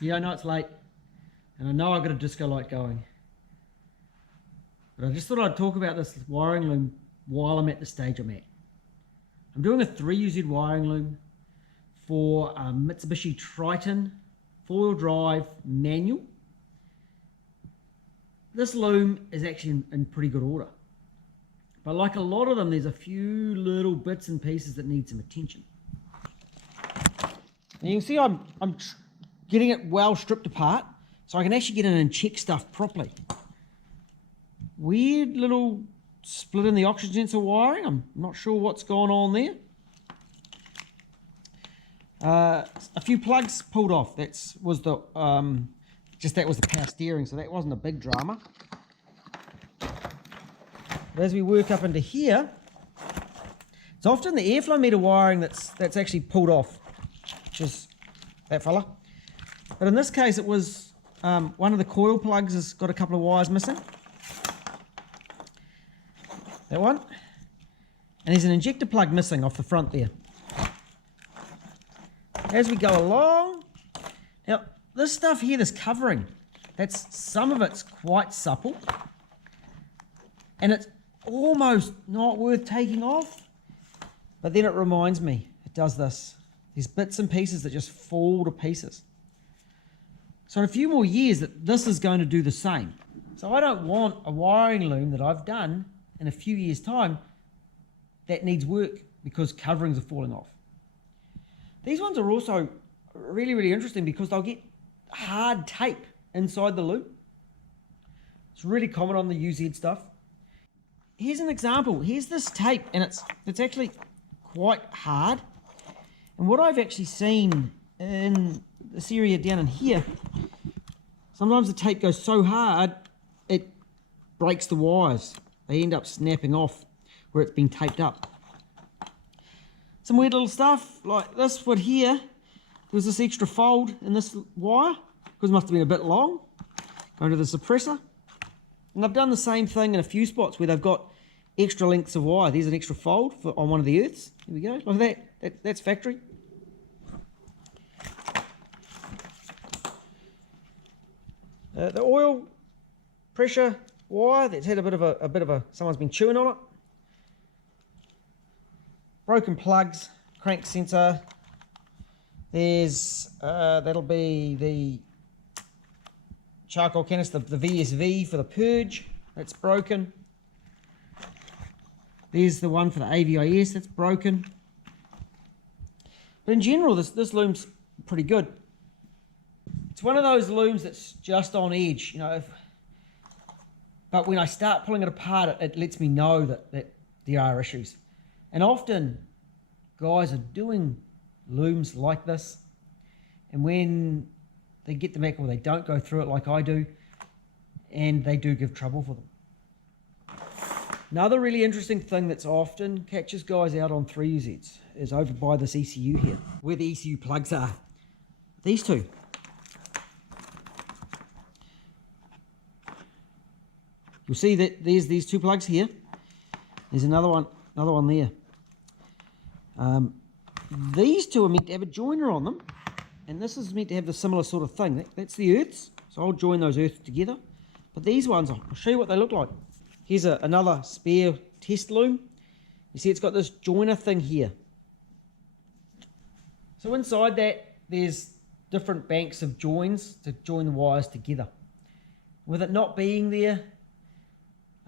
Yeah, I know it's late, and I know I've got a disco light going. But I just thought I'd talk about this wiring loom while I'm at the stage I'm at. I'm doing a 3UZ wiring loom for a Mitsubishi Triton 4-wheel drive manual. This loom is actually in pretty good order. But like a lot of them, there's a few little bits and pieces that need some attention. And you can see I'm getting it well stripped apart, so I can actually get in and check stuff properly. Weird little split in the oxygen sensor wiring. I'm not sure what's going on there. A few plugs pulled off. That was the power steering, so that wasn't a big drama. But as we work up into here, it's often the airflow meter wiring that's actually pulled off, which is that fella. But in this case, it was one of the coil plugs has got a couple of wires missing. That one. And there's an injector plug missing off the front there. As we go along, now this stuff here, this covering, some of it's quite supple, and it's almost not worth taking off. But then it reminds me, it does this. These bits and pieces that just fall to pieces. So in a few more years, this is going to do the same. So I don't want a wiring loom that I've done in a few years' time that needs work because coverings are falling off. These ones are also really, really interesting because they'll get hard tape inside the loom. It's really common on the UZ stuff. Here's an example. Here's this tape, and it's actually quite hard. And what I've actually seen in this area down in here, sometimes the tape goes so hard it breaks the wires. They end up snapping off where it's been taped up. Some weird little stuff like this foot here. There was this extra fold in this wire because it must have been a bit long. Going to the suppressor. And I've done the same thing in a few spots where they've got extra lengths of wire. There's an extra fold on one of the earths. Here we go. Look at that. That's factory. The oil pressure wire that's had a bit of a someone's been chewing on it. Broken plugs, crank sensor. There's that'll be the charcoal canister, the VSV for the purge. That's broken. There's the one for the AVIS that's broken. But in general, this loom's pretty good. It's one of those looms that's just on edge, you know. But when I start pulling it apart, it lets me know that there are issues. And often, guys are doing looms like this, and when they get them back or they don't go through it like I do, and they do give trouble for them. Another really interesting thing that's often catches guys out on 3UZs is over by this ECU here, where the ECU plugs are. These two. You'll see that there's these two plugs here. There's another one there. These two are meant to have a joiner on them, and this is meant to have the similar sort of thing. That's the earths, so I'll join those earths together. But these ones, I'll show you what they look like. Here's another spare test loom. You see it's got this joiner thing here. So inside that, there's different banks of joins to join the wires together. With it not being there,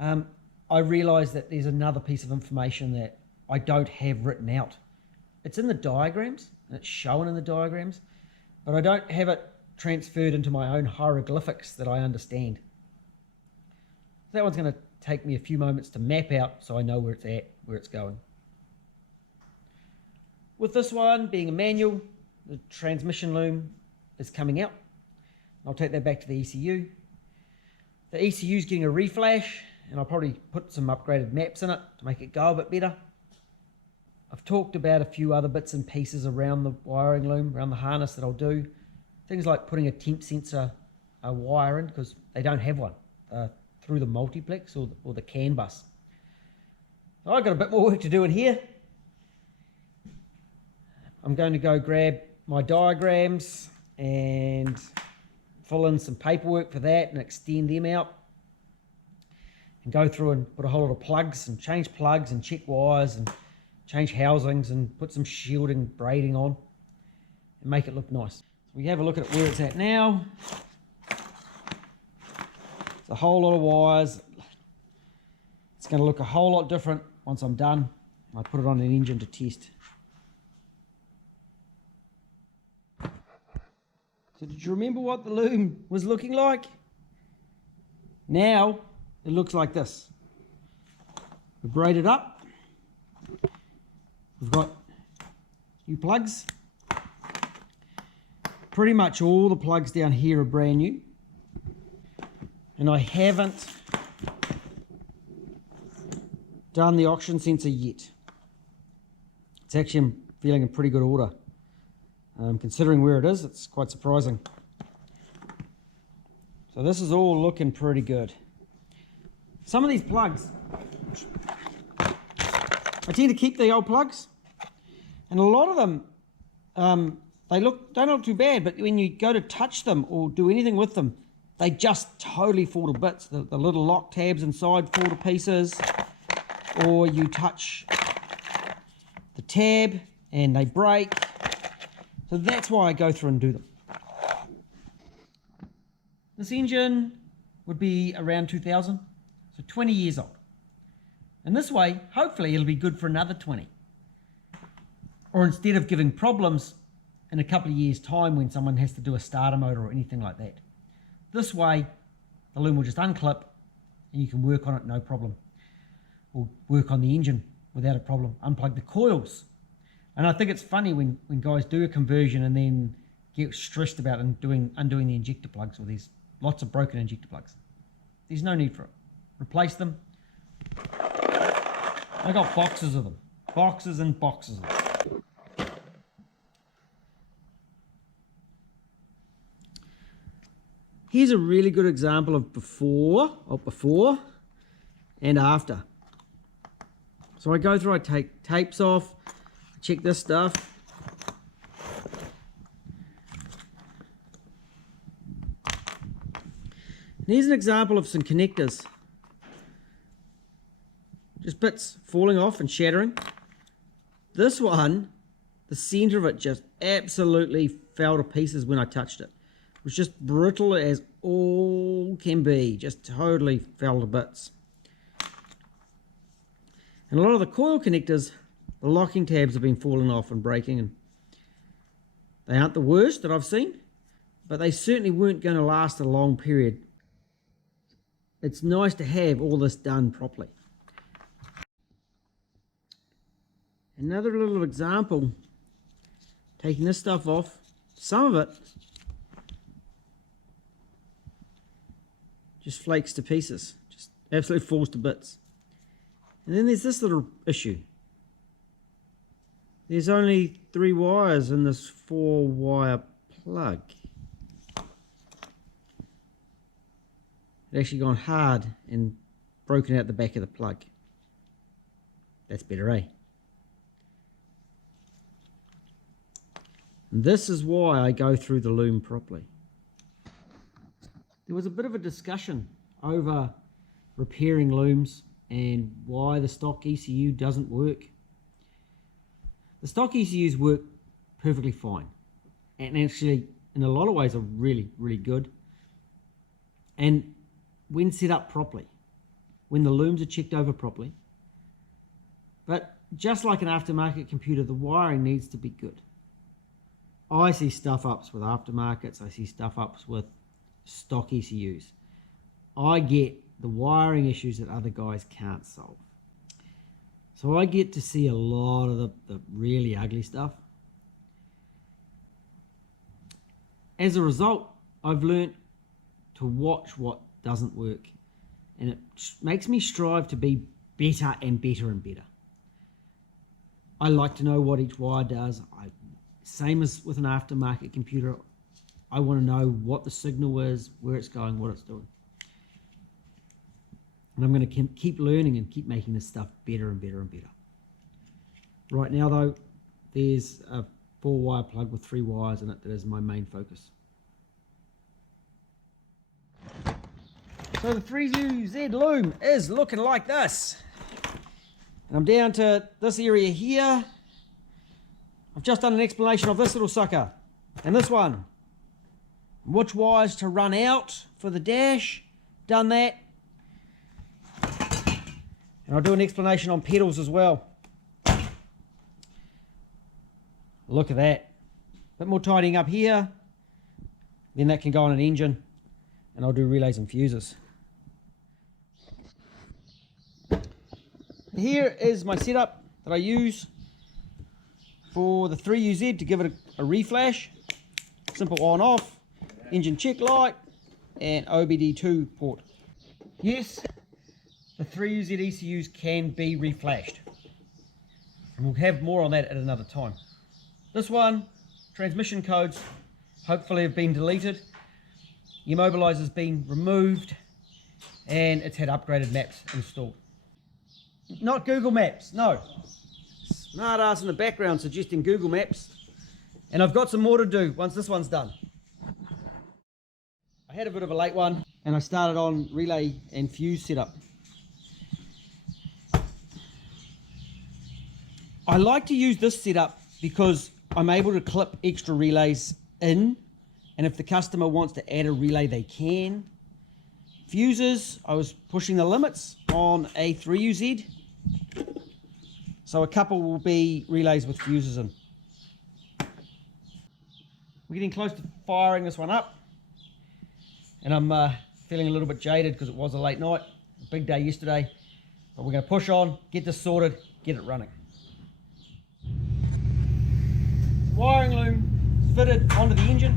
I realised that there's another piece of information that I don't have written out. It's in the diagrams, and it's shown in the diagrams, but I don't have it transferred into my own hieroglyphics that I understand. So that one's going to take me a few moments to map out so I know where it's at, where it's going. With this one being a manual, the transmission loom is coming out. I'll take that back to the ECU. The ECU is getting a reflash, and I'll probably put some upgraded maps in it to make it go a bit better. I've talked about a few other bits and pieces around the wiring loom, around the harness that I'll do. Things like putting a temp sensor wire in, because they don't have one, through the multiplex or the CAN bus. So I've got a bit more work to do in here. I'm going to go grab my diagrams and fill in some paperwork for that and extend them out, and go through and put a whole lot of plugs and change plugs and check wires and change housings and put some shielding braiding on and make it look nice. So we have a look at where it's at now. It's a whole lot of wires. It's going to look a whole lot different once I'm done. I put it on an engine to test. So did you remember what the loom was looking like? Now it looks like this. We braid it up. We've got new plugs. Pretty much all the plugs down here are brand new. And I haven't done the oxygen sensor yet. It's actually, I'm feeling in pretty good order. Considering where it is, it's quite surprising. So this is all looking pretty good. Some of these plugs, I tend to keep the old plugs, and a lot of them, they don't look too bad, but when you go to touch them or do anything with them, they just totally fall to bits. The little lock tabs inside fall to pieces, or you touch the tab and they break. So that's why I go through and do them. This engine would be around 2000, so 20 years old. And this way, hopefully it'll be good for another 20. Or instead of giving problems in a couple of years' time when someone has to do a starter motor or anything like that. This way, the loom will just unclip and you can work on it no problem. Or work on the engine without a problem. Unplug the coils. And I think it's funny when guys do a conversion and then get stressed about undoing the injector plugs, or there's lots of broken injector plugs. There's no need for it. Replace them. I got boxes of them. Boxes and boxes of them. Here's a really good example of before and after. So I go through, I take tapes off, check this stuff. And here's an example of some connectors. Just bits falling off and shattering. This one, the center of it just absolutely fell to pieces when I touched it. It was just brittle as all can be, just totally fell to bits. And a lot of the coil connectors, the locking tabs have been falling off and breaking, and they aren't the worst that I've seen, but they certainly weren't going to last a long period. It's nice to have all this done properly. Another little example, taking this stuff off, some of it just flakes to pieces, just absolutely falls to bits. And then there's this little issue. There's only 3 wires in this 4-wire plug. It's actually gone hard and broken out the back of the plug. That's better, eh? And this is why I go through the loom properly. There was a bit of a discussion over repairing looms and why the stock ECU doesn't work. The stock ECUs work perfectly fine, and actually in a lot of ways are really, really good. And when set up properly, when the looms are checked over properly, but just like an aftermarket computer, the wiring needs to be good. I see stuff ups with aftermarkets, I see stuff ups with stock ECUs. I get the wiring issues that other guys can't solve. So I get to see a lot of the really ugly stuff. As a result, I've learnt to watch what doesn't work, and it makes me strive to be better and better and better. I like to know what each wire does. Same as with an aftermarket computer, I want to know what the signal is, where it's going, what it's doing. And I'm going to keep learning and keep making this stuff better and better and better. Right now though, there's a 4-wire plug with 3 wires in it. That is my main focus. So the 3UZ loom is looking like this. And I'm down to this area here. I've just done an explanation of this little sucker and this one. Which wires to run out for the dash. Done that. And I'll do an explanation on pedals as well. Look at that. A bit more tidying up here. Then that can go on an engine. And I'll do relays and fuses. Here is my setup that I use for the 3UZ to give it a reflash. Simple on off, engine check light, and OBD2 port. Yes, the 3UZ ECUs can be reflashed. And we'll have more on that at another time. This one, transmission codes hopefully have been deleted. Immobilizer's been removed, and it's had upgraded maps installed. Not Google Maps, no. Smart ass in the background suggesting Google Maps. And I've got some more to do once this one's done. I had a bit of a late one and I started on relay and fuse setup. I like to use this setup because I'm able to clip extra relays in, and if the customer wants to add a relay they can. Fuses, I was pushing the limits on a 3UZ. So a couple will be relays with fuses in. We're getting close to firing this one up. And I'm feeling a little bit jaded because it was a late night. A big day yesterday. But we're going to push on, get this sorted, get it running. Wiring loom fitted onto the engine.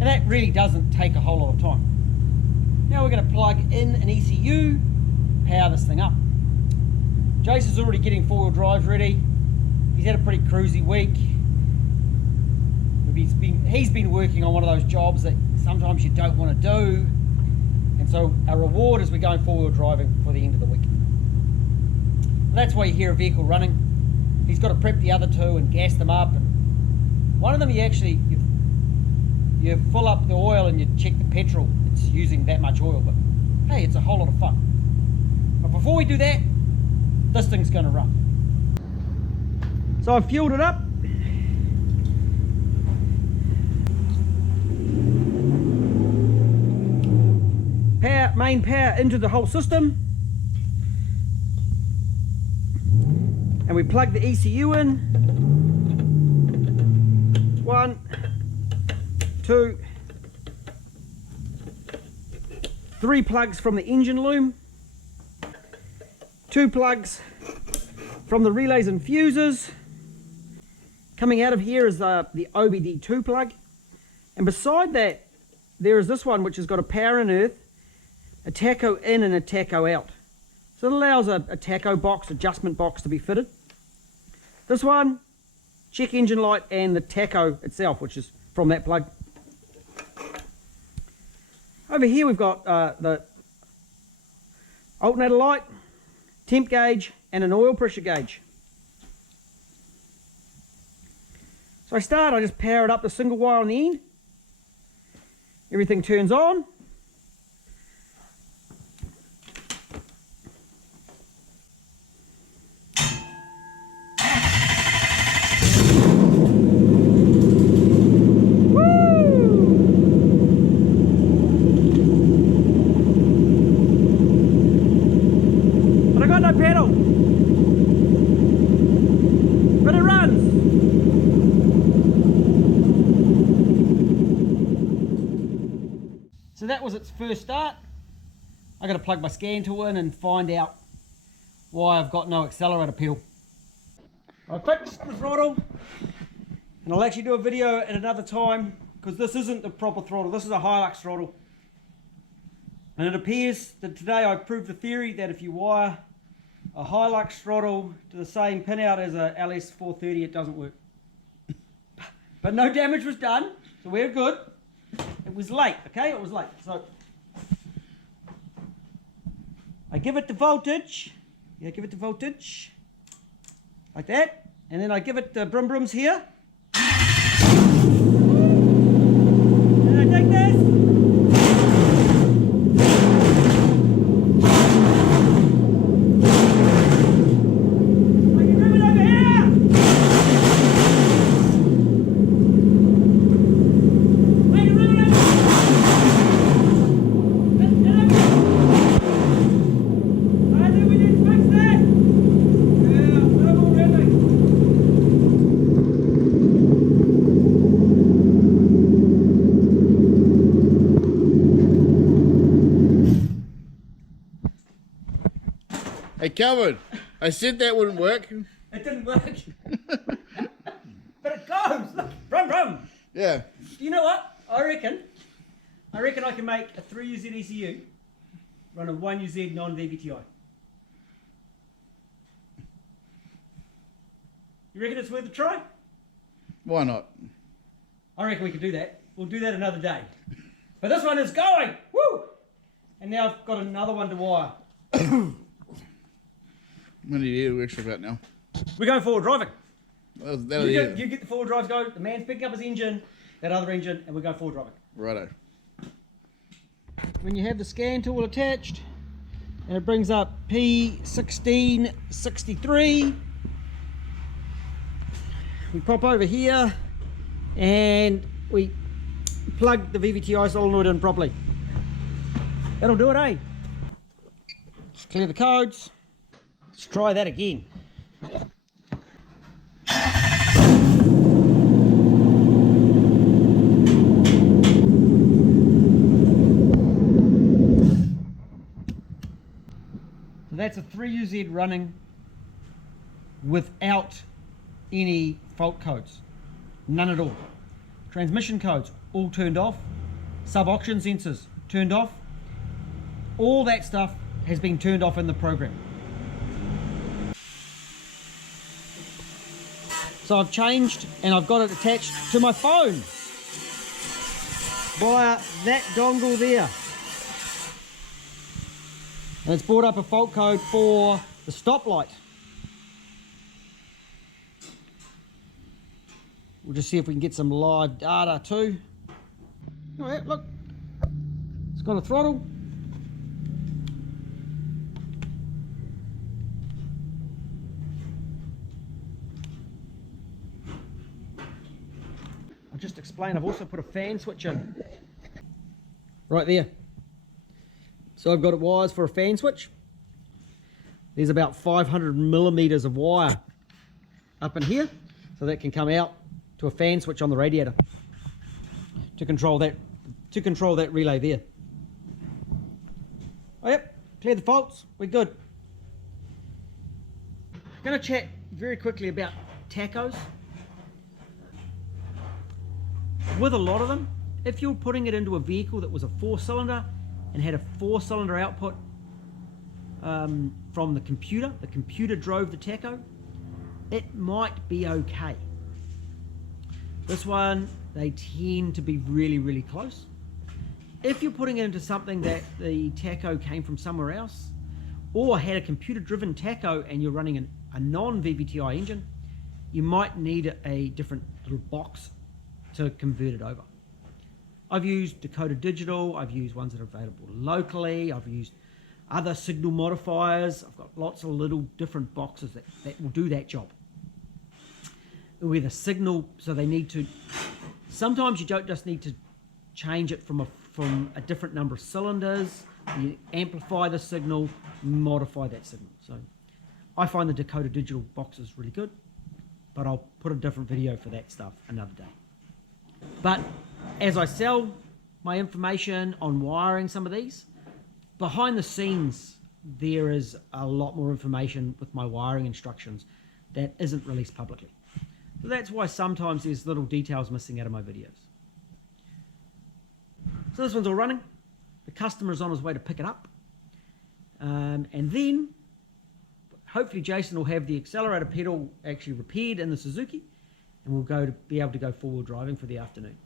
And that really doesn't take a whole lot of time. Now we're going to plug in an ECU, power this thing up. Jace is already getting 4-wheel drive ready. He's had a pretty cruisy week. He's been working on one of those jobs that sometimes you don't want to do. And so our reward is we're going 4-wheel driving for the end of the week. And that's why you hear a vehicle running. He's got to prep the other two and gas them up. And one of them you fill up the oil and you check the petrol. It's using that much oil, but hey, it's a whole lot of fun. But before we do that, this thing's going to run. So I've fueled it up. Main power into the whole system. And we plug the ECU in. 1, 2, 3 plugs from the engine loom, 2 plugs from the relays and fuses. Coming out of here is the OBD2 plug, and beside that there is this one which has got a power and earth, a tacho in and a tacho out. So it allows a tacho box, adjustment box to be fitted. This one, check engine light and the tacho itself, which is from that plug. Over here we've got the alternator light, temp gauge and an oil pressure gauge. So I just power it up the single wire on the end. Everything turns on. Pedal, but it runs. So that was its first start. I got to plug my scan tool in and find out why I've got no accelerator pedal. I fixed the throttle, and I'll actually do a video at another time because this isn't the proper throttle. This is a Hilux throttle, and it appears that today I proved the theory that if you wire a Hilux throttle to the same pinout as a LS430, it doesn't work. But no damage was done, so we're good. It was late, okay? It was late. So I give it the voltage. Yeah, give it the voltage. Like that. And then I give it the brum brums here. covered. I said that wouldn't work. It didn't work. But it goes. Look, brum brum. Yeah. You know what? I reckon I can make a 3UZ ECU run a 1UZ non-VVTI. You reckon it's worth a try? Why not? I reckon we could do that. We'll do that another day. But this one is going. Woo! And now I've got another one to wire. What are you extra about now? We're going forward driving. Well, You get the forward drives go. The man's picking up his engine, that other engine, and we're going forward driving. Righto. When you have the scan tool attached, and it brings up P1663, we pop over here and we plug the VVTI solenoid in properly. That'll do it, eh? Just clear the codes. Let's try that again. So that's a 3UZ running without any fault codes. None at all. Transmission codes all turned off. Sub-oxygen sensors turned off. All that stuff has been turned off in the program. So I've changed and I've got it attached to my phone via that dongle there. And it's brought up a fault code for the stoplight. We'll just see if we can get some live data too. Oh yeah, look, it's got a throttle. I'll just explain, I've also put a fan switch in. Right there. So I've got wires for a fan switch. There's about 500 millimeters of wire up in here. So that can come out to a fan switch on the radiator to control that relay there. Oh yep, clear the faults, we're good. I'm going to chat very quickly about tachos. With a lot of them, if you're putting it into a vehicle that was a 4-cylinder and had a 4-cylinder output from the computer drove the tacho, it might be okay. This one, they tend to be really, really close. If you're putting it into something that the tacho came from somewhere else, or had a computer-driven tacho and you're running a non-VVTI engine, you might need a different little box to convert it over. I've used Dakota Digital, I've used ones that are available locally, I've used other signal modifiers, I've got lots of little different boxes that will do that job. With a signal, so they need to, sometimes you don't just need to change it from a different number of cylinders, you amplify the signal, modify that signal. So I find the Dakota Digital boxes really good, but I'll put a different video for that stuff another day. But as I sell my information on wiring some of these, behind the scenes there is a lot more information with my wiring instructions that isn't released publicly. So that's why sometimes there's little details missing out of my videos. So this one's all running. The customer's on his way to pick it up. And then hopefully Jason will have the accelerator pedal actually repaired in the Suzuki, and we'll be able to go four-wheel driving for the afternoon.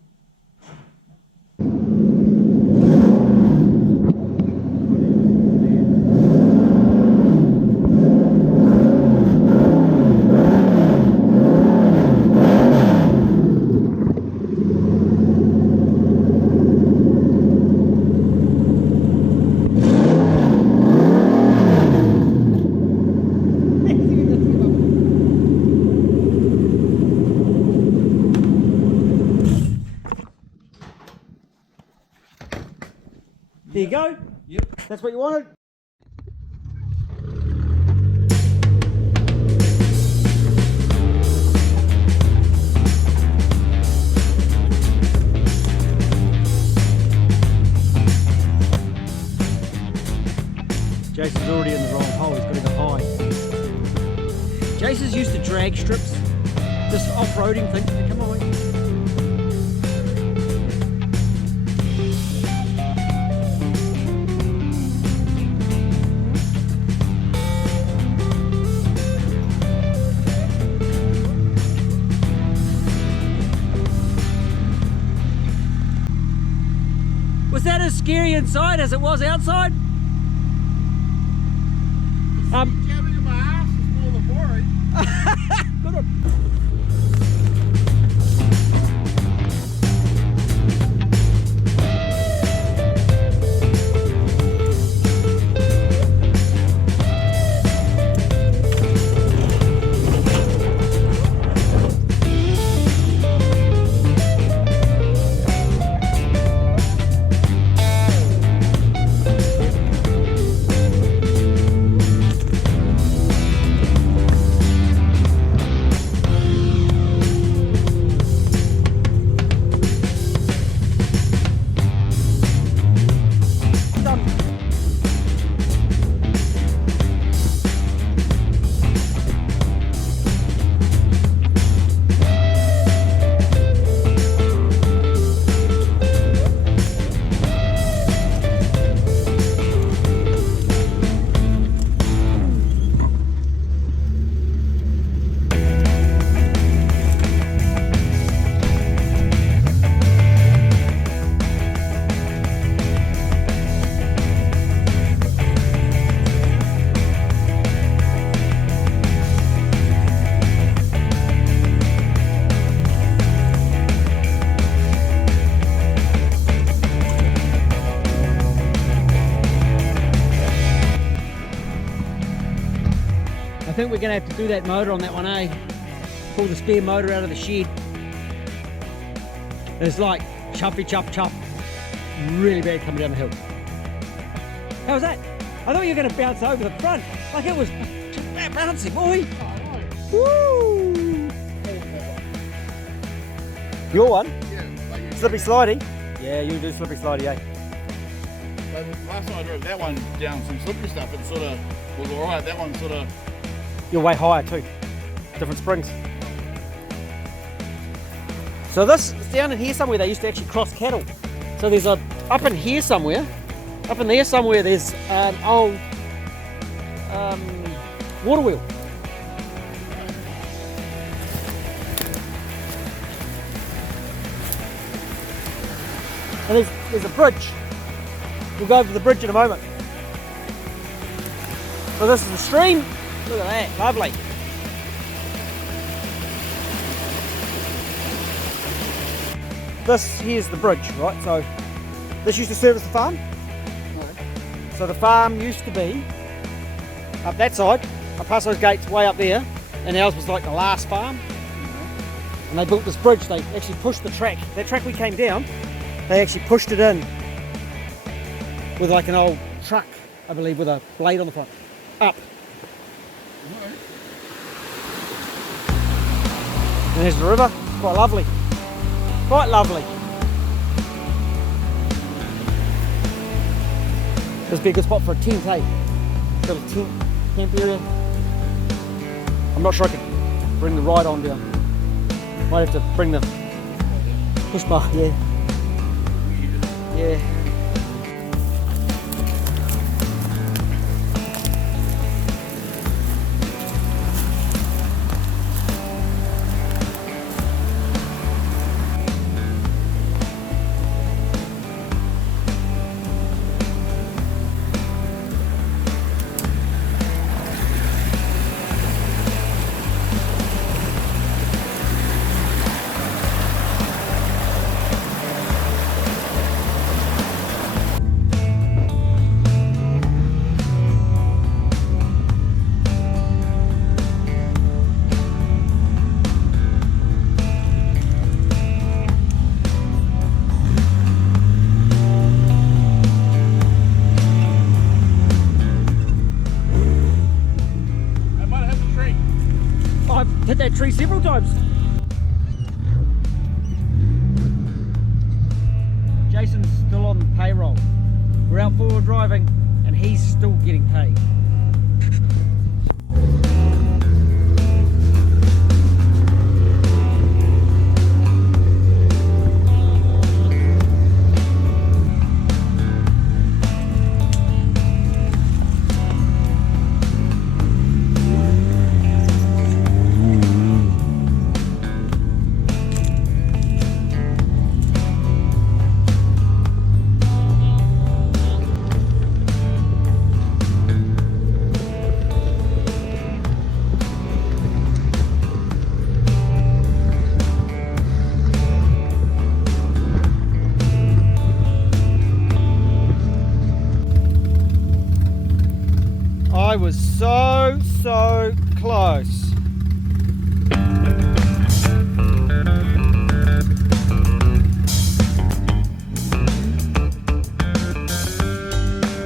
There you go. Yep. That's what you wanted. Jason's already in the wrong hole. He's got to go high. drag strips, this off-roading thing. Come on, mate. Was that as scary inside as it was outside? Jabbing in my ass is more than boring. Good one. I think we're going to have to do that motor on that one, eh? Pull the spare motor out of the shed. It's like chuffy chuff chuff. Really bad coming down the hill. How was that? I thought you were going to bounce over the front. Like it was bouncy, boy. Woo! Your one? Yeah. Like Slippy slidey? Yeah, you do slippy slidey, eh? last time I drove that one down some slippery stuff, it sort of was alright. That one sort of... You're way higher too. Different springs. So this is down in here somewhere. They used to actually cross cattle. So there's a up in here somewhere. Up in there somewhere there's an old water wheel. And there's a bridge. We'll go over the bridge in a moment. So this is the stream. Look at that, lovely. This here's the bridge, right? So this used to service the farm. So the farm used to be up that side, up past those gates way up there, and ours was like the last farm. And they built this bridge. They actually pushed the track. That track we came down, they actually pushed it in with like an old truck, I believe, with a blade on the front. Up. And there's the river, quite lovely. Quite lovely. This would be a good spot for a tent, eh? Got a camp area. I'm not sure I can bring the ride on down. Might have to bring the push bar, yeah. Yeah. Hit that tree several times. Jason's still on the payroll. We're out forward driving and he's still getting paid. was so close.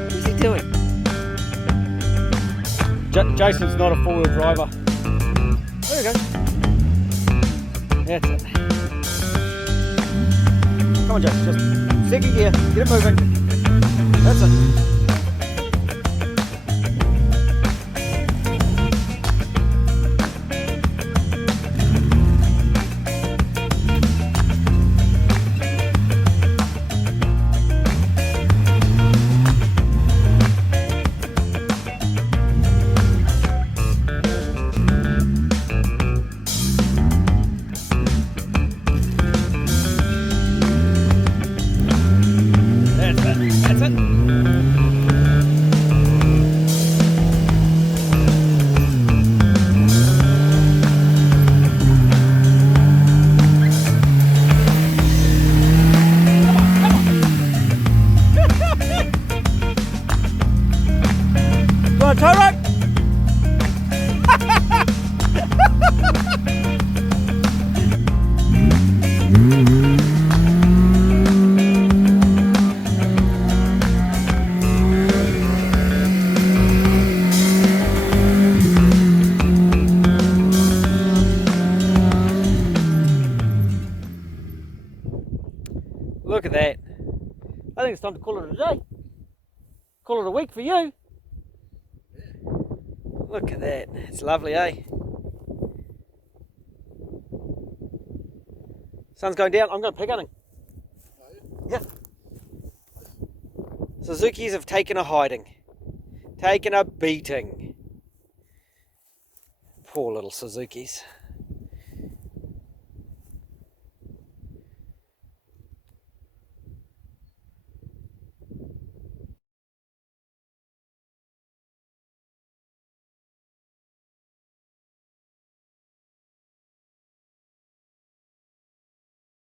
What's he doing? Jason's not a four-wheel driver. There we go. That's it. Come on, Jason, just second gear, get it moving. That's it. That's it. You want a tow rope? Look at that. I think it's time to call it a day. Call it a week for you. Look at that. It's lovely, eh? Sun's going down. I'm going pig hunting. Yeah. Suzuki's have taken a hiding. Taken a beating. Poor little Suzuki's.